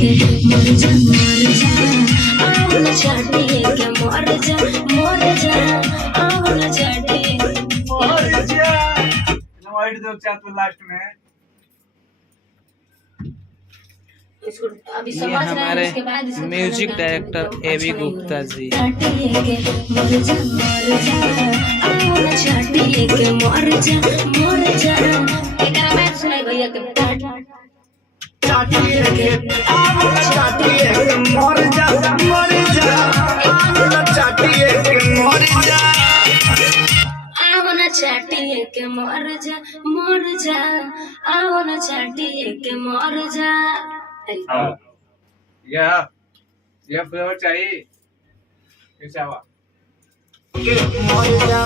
के मर जा आओ न चाटिए के मर जा आओ न चाटिए मर जा। वाइट दो चार तो लास्ट में इसको अभी ये समझ रहे हैं हमारे उसके बाद इसको music director AB Gupta ji. चाटिए के मर जा आओ न चाटिए के मर जा एकरा बात सुनाई भैया के चाटिए के आओ चाटिए के मर जा आओ ना चाटिए के मर जा आओ न चाटिए के मर जा आओ न चाटिए के मर जा यह फ्लेवर चाहिए कैसा हुआ मर जा